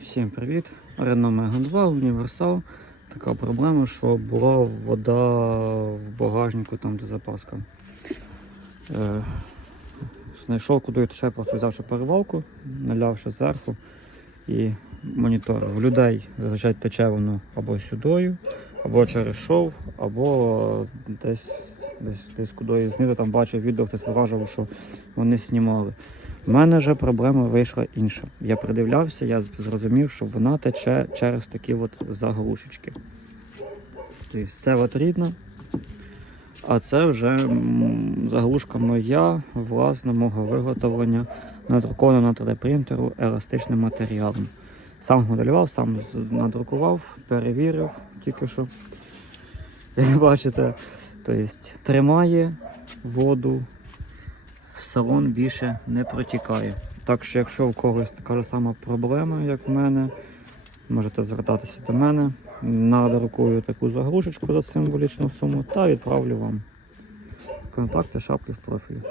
Всім привіт! Renault Megane 2, універсал. Така проблема, що була вода в багажнику, там де запаска. Е, знайшов куди тече, просто взявши перевалку, налявши зверху і монітор. В людей зазвичай тече воно або сюдою, або через шов, або десь, десь, десь кудись знизу там бачив відео, хтось вражав, що вони знімали. У мене вже проблема вийшла інша. Я придивлявся, я зрозумів, що вона тече через такі от заглушечки. Тобто це от рідна, а це вже заглушка моя, власне, мого виготовлення, надрукована на 3D принтеру еластичним матеріалом. Сам моделював, сам надрукував, перевірив тільки що. Як бачите, тобто тримає воду, салон більше не протікає. Так що, якщо у когось така ж сама проблема, як в мене, можете звертатися до мене. Надрукую таку загрушечку за символічну суму та відправлю вам контакти шапки в профілі.